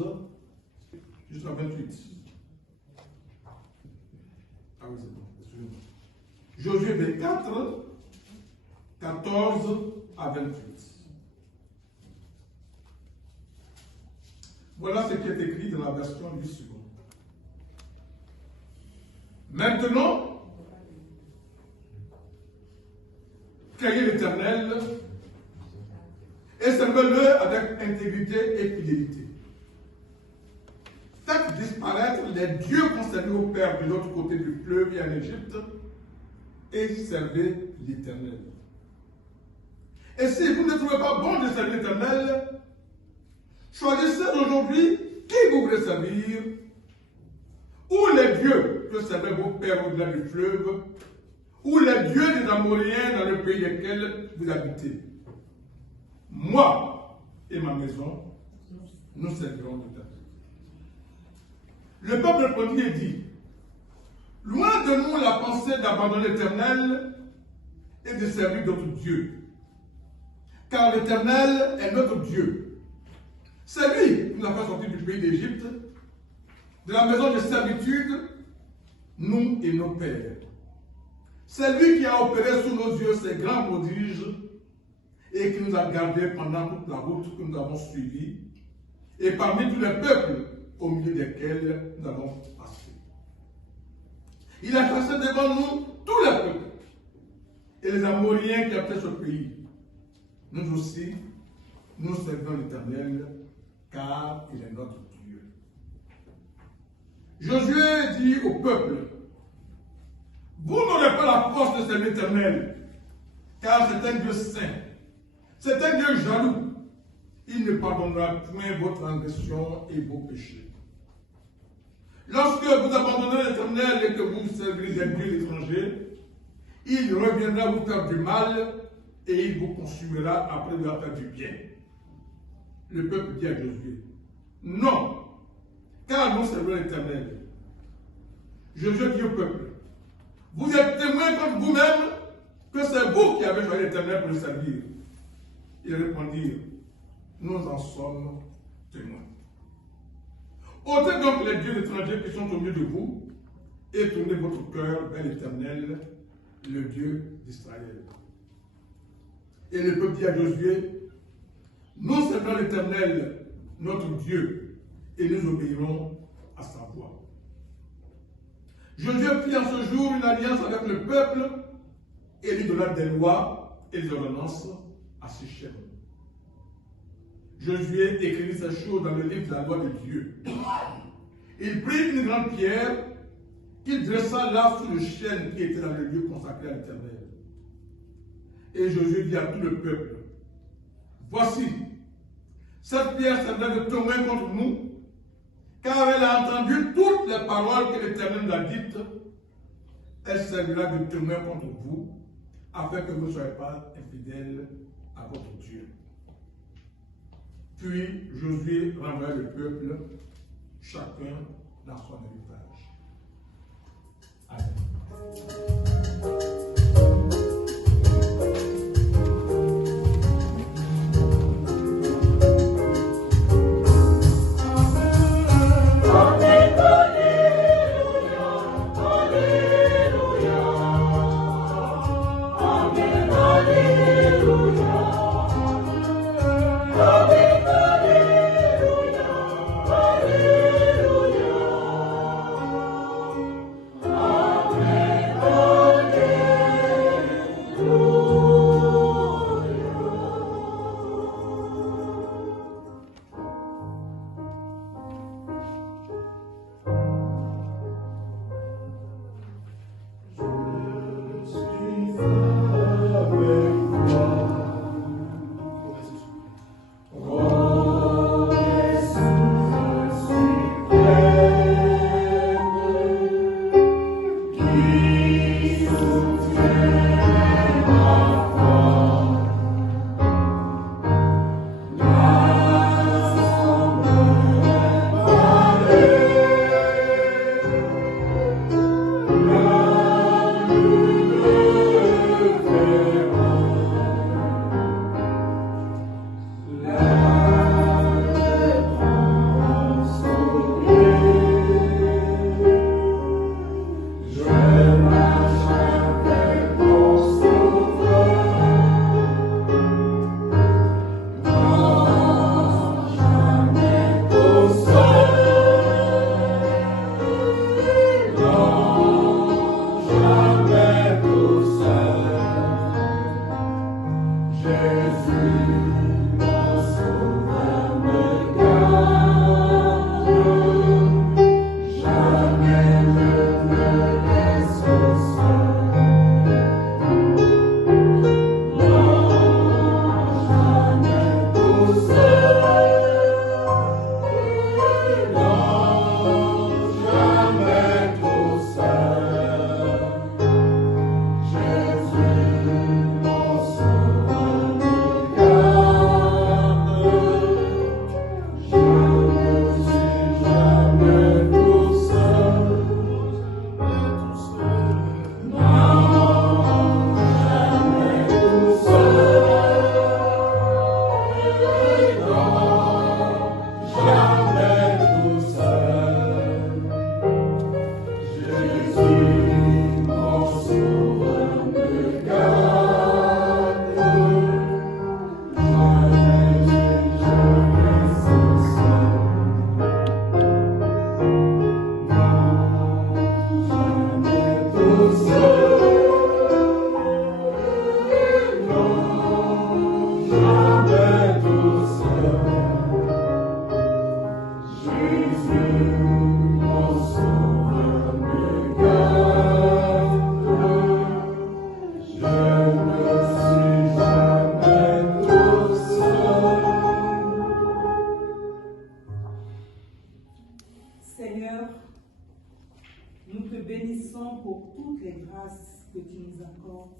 14 jusqu'à 28. Ah oui, c'est bon, excusez-moi. Josué 24, 14 à 28. Voilà ce qui est écrit dans la version du second. Maintenant, craignez l'Éternel et servez-le avec intégrité et fidélité. Faites disparaître les dieux concernés au Père de l'autre côté du fleuve et en Égypte et servez l'Éternel. Et si vous ne trouvez pas bon de servir l'Éternel, choisissez aujourd'hui qui vous voulez servir, ou les dieux que servaient vos pères au-delà du fleuve, ou les dieux des Amoréens dans le pays desquels vous habitez. Moi et ma maison, nous servirons l'Éternel. Le peuple répondit et dit, loin de nous la pensée d'abandonner l'Éternel et de servir d'autres dieux. Car l'Éternel est notre Dieu. C'est lui qui nous a fait sortir du pays d'Égypte, de la maison de servitude, nous et nos pères. C'est lui qui a opéré sous nos yeux ces grands prodiges et qui nous a gardés pendant toute la route que nous avons suivie et parmi tous les peuples au milieu desquels nous avons passé. Il a chassé devant nous tous les peuples et les Amoréens qui habitaient ce pays. Nous aussi, nous servons l'Éternel, car il est notre Dieu. Josué dit au peuple, vous n'aurez pas la force de servir l'Éternel, car c'est un Dieu saint, c'est un Dieu jaloux. Il ne pardonnera point vos transgressions et vos péchés. Lorsque vous abandonnez l'Éternel et que vous servirez des dieux étrangers, il reviendra vous faire du mal et il vous consumera après vous avoir fait du bien. Le peuple dit à Josué, non, car nous servons l'Éternel. Josué dit au peuple, vous êtes témoins contre vous-même que c'est vous qui avez choisi l'Éternel pour le servir. Ils répondirent, nous en sommes témoins. Ôtez donc les dieux étrangers qui sont au milieu de vous et tournez votre cœur vers l'Éternel, le Dieu d'Israël. Et le peuple dit à Josué, nous servons l'Éternel, notre Dieu, et nous obéirons à sa voix. Josué fit en ce jour une alliance avec le peuple et lui donna des lois et des ordonnances à Sichem. Josué écrivit ces choses dans le livre de la loi de Dieu. Il prit une grande pierre qu'il dressa là sous le chêne qui était dans le lieu consacré à l'Éternel. Et Josué dit à tout le peuple, voici, cette pierre servira de témoin contre nous, car elle a entendu toutes les paroles que l'Éternel nous a dites. Elle servira de témoin contre vous, afin que vous ne soyez pas infidèles à votre Dieu. Puis Josué renvoya le peuple, chacun dans son héritage. Amen. bénissons pour toutes les grâces que tu nous accordes,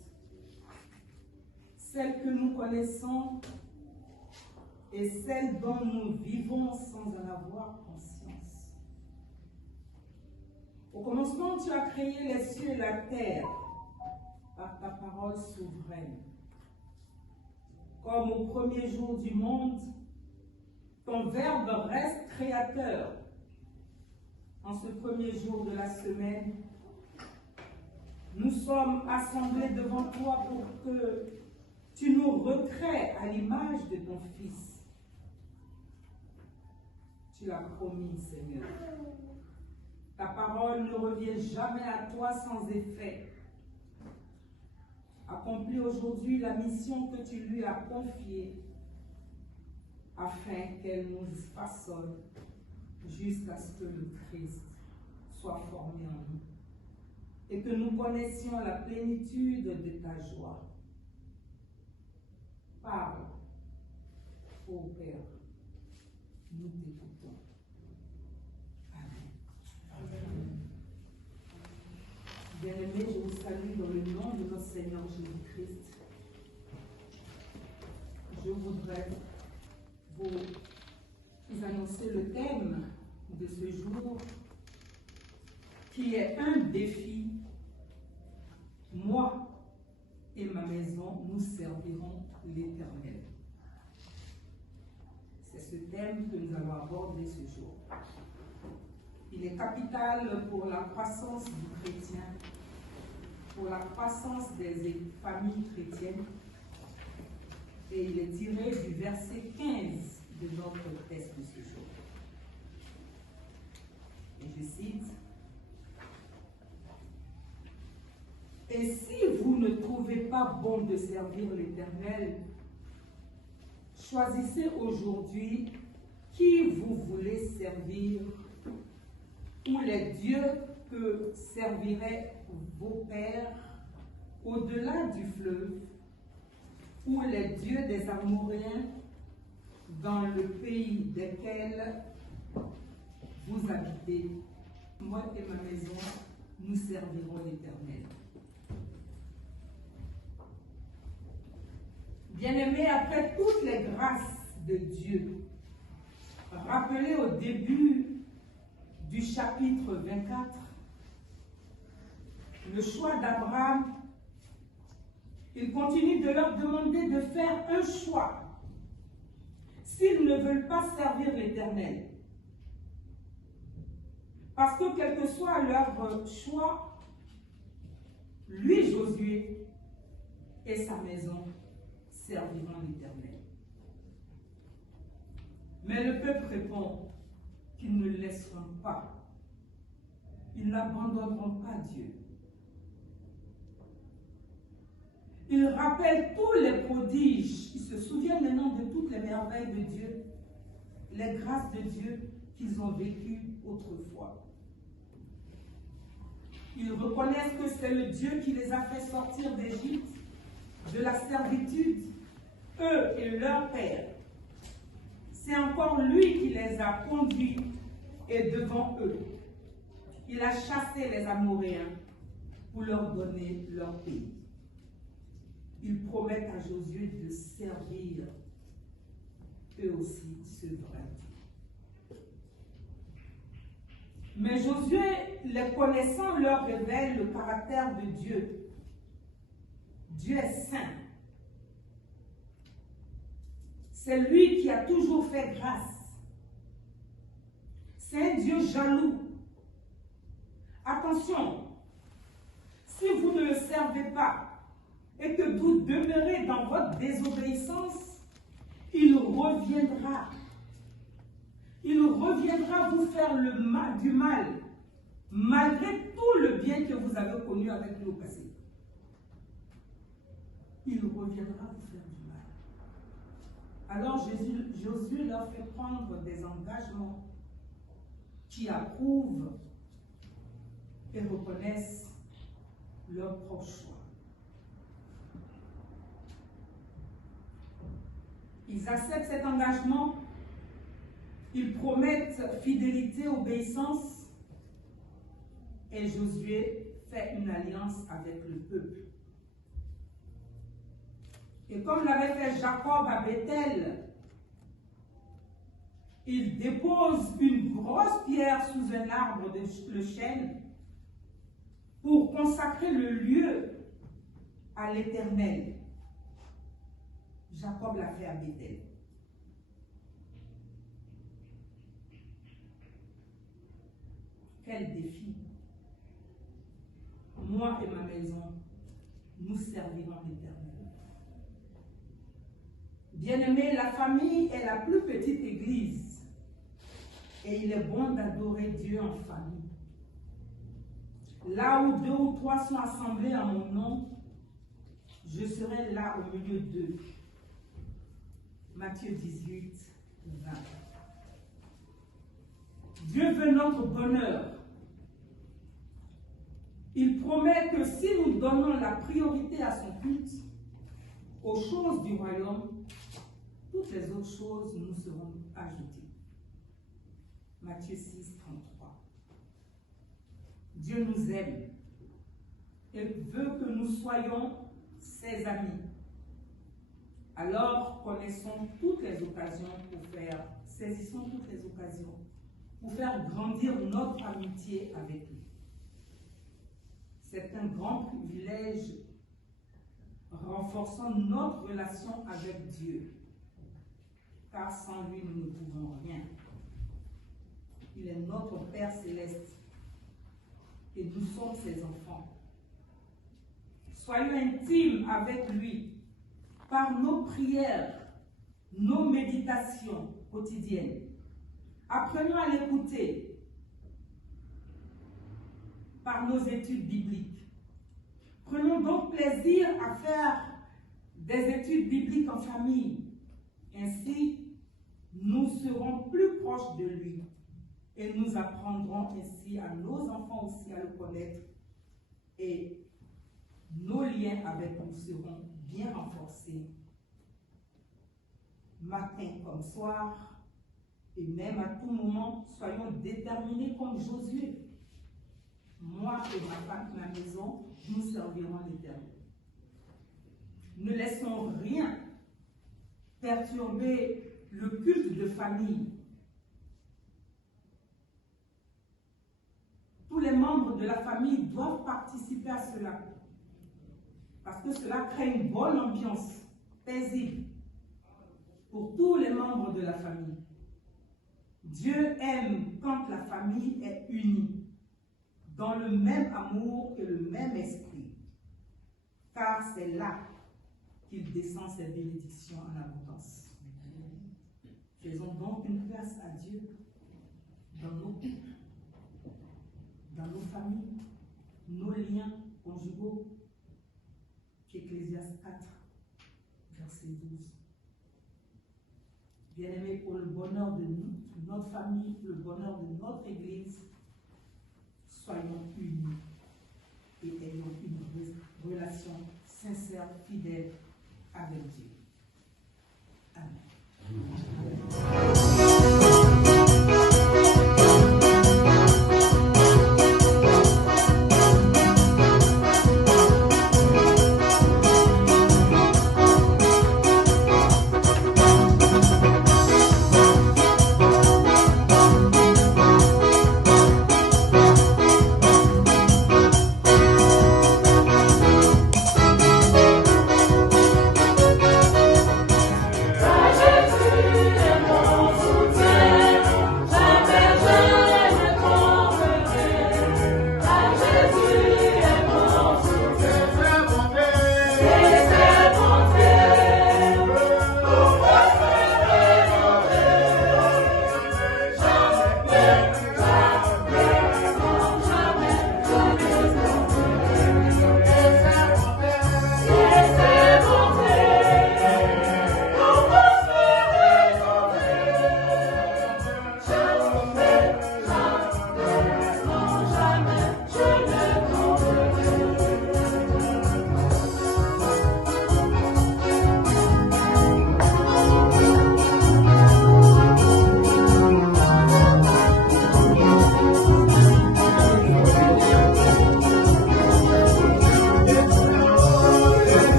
celles que nous connaissons et celles dont nous vivons sans en avoir conscience. Au commencement, tu as créé les cieux et la terre par ta parole souveraine. Comme au premier jour du monde, ton Verbe reste créateur. En ce premier jour de la semaine, nous sommes assemblés devant toi pour que tu nous recrées à l'image de ton Fils. Tu l'as promis, Seigneur. Ta parole ne revient jamais à toi sans effet. Accomplis aujourd'hui la mission que tu lui as confiée afin qu'elle nous façonne jusqu'à ce que le Christ soit formé en nous et que nous connaissions la plénitude de ta joie. Parle, ô Père, nous t'écoutons. Amen. Bien-aimés, je vous salue dans le nom de notre Seigneur Jésus-Christ. Je voudrais vous annoncer le thème de ce jour, qui est un défi. Moi et ma maison, nous servirons l'Éternel. C'est ce thème que nous allons aborder ce jour. Il est capital pour la croissance du chrétien, pour la croissance des familles chrétiennes, et il est tiré du verset 15 de notre texte de ce jour. Et je cite: « Et si vous ne trouvez pas bon de servir l'Éternel, choisissez aujourd'hui qui vous voulez servir, ou les dieux que serviraient vos pères au-delà du fleuve, ou les dieux des Amoréens dans le pays desquels vous habitez. Moi et ma maison, nous servirons l'Éternel. » Bien-aimés, après toutes les grâces de Dieu, rappelées au début du chapitre 24, le choix d'Abraham, il continue de leur demander de faire un choix s'ils ne veulent pas servir l'Éternel. Parce que quel que soit leur choix, lui, Josué, et sa maison serviront l'Éternel. Mais le peuple répond qu'ils ne laisseront pas. Ils n'abandonneront pas Dieu. Ils rappellent tous les prodiges. Ils se souviennent maintenant de toutes les merveilles de Dieu, les grâces de Dieu qu'ils ont vécues autrefois. Ils reconnaissent que c'est le Dieu qui les a fait sortir d'Égypte, de la servitude, eux et leur père. C'est encore lui qui les a conduits et devant eux, il a chassé les Amoréens pour leur donner leur pays. Ils promettent à Josué de servir eux aussi ce vrai Dieu. Mais Josué, les connaissant, leur révèle le caractère de Dieu. Dieu est saint. C'est lui qui a toujours fait grâce. C'est un Dieu jaloux. Attention, si vous ne le servez pas et que vous demeurez dans votre désobéissance, il reviendra. Il reviendra vous faire du mal, malgré tout le bien que vous avez connu avec lui au passé. Il reviendra vous faire du mal. Alors Josué leur fait prendre des engagements qui approuvent et reconnaissent leur propre choix. Ils acceptent cet engagement, ils promettent fidélité, obéissance, et Josué fait une alliance avec le peuple. Et comme l'avait fait Jacob à Bethel, il dépose une grosse pierre sous un arbre de chêne pour consacrer le lieu à l'Éternel. Jacob l'a fait à Bethel. Quel défi! Moi et ma maison, nous servirons l'Éternel. Bien-aimés, la famille est la plus petite église et il est bon d'adorer Dieu en famille. Là où 2 ou 3 sont assemblés en mon nom, je serai là au milieu d'eux. Matthieu 18, 20. Dieu veut notre bonheur. Il promet que si nous donnons la priorité à son culte, aux choses du royaume, toutes les autres choses nous seront ajoutées. Matthieu 6, 33. Dieu nous aime et veut que nous soyons ses amis. Alors, connaissons toutes les occasions saisissons toutes les occasions pour faire grandir notre amitié avec lui. C'est un grand privilège renforçant notre relation avec Dieu, car sans lui, nous ne pouvons rien. Il est notre Père céleste et nous sommes ses enfants. Soyons intimes avec lui par nos prières, nos méditations quotidiennes. Apprenons à l'écouter par nos études bibliques. Prenons donc plaisir à faire des études bibliques en famille. Ainsi, nous serons plus proches de lui et nous apprendrons ainsi à nos enfants aussi à le connaître et nos liens avec nous seront bien renforcés, matin comme soir, et même à tout moment, soyons déterminés comme Josué. Moi et ma maison, nous servirons l'Éternel. Ne laissons rien perturber le culte de famille. Tous les membres de la famille doivent participer à cela, parce que cela crée une bonne ambiance paisible pour tous les membres de la famille. Dieu aime quand la famille est unie, dans le même amour et le même esprit, car c'est là qu'il descend ses bénédictions en abondance. Faisons donc une place à Dieu dans nos couples, dans nos familles, nos liens conjugaux. Ecclésiaste 4, verset 12. Bien-aimés, pour le bonheur de nous, notre famille, le bonheur de notre Église, soyons unis et ayons une relation sincère, fidèle avec Dieu.